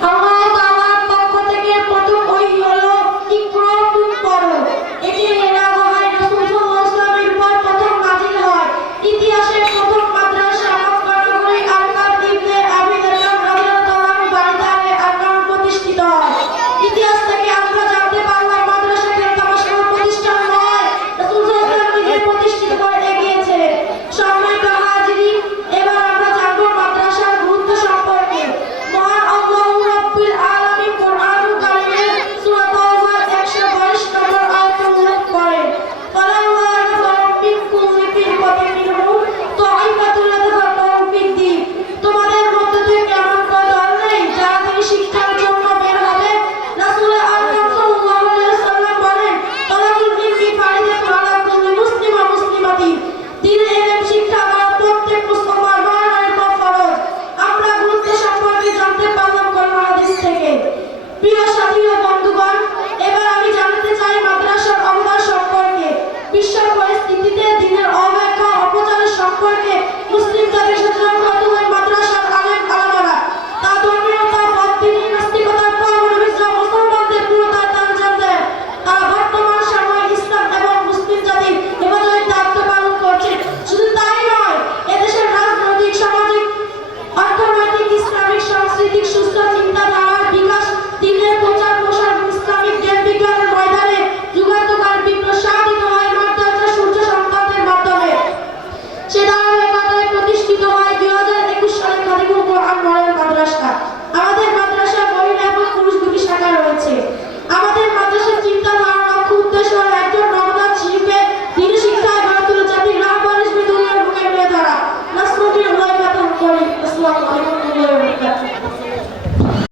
How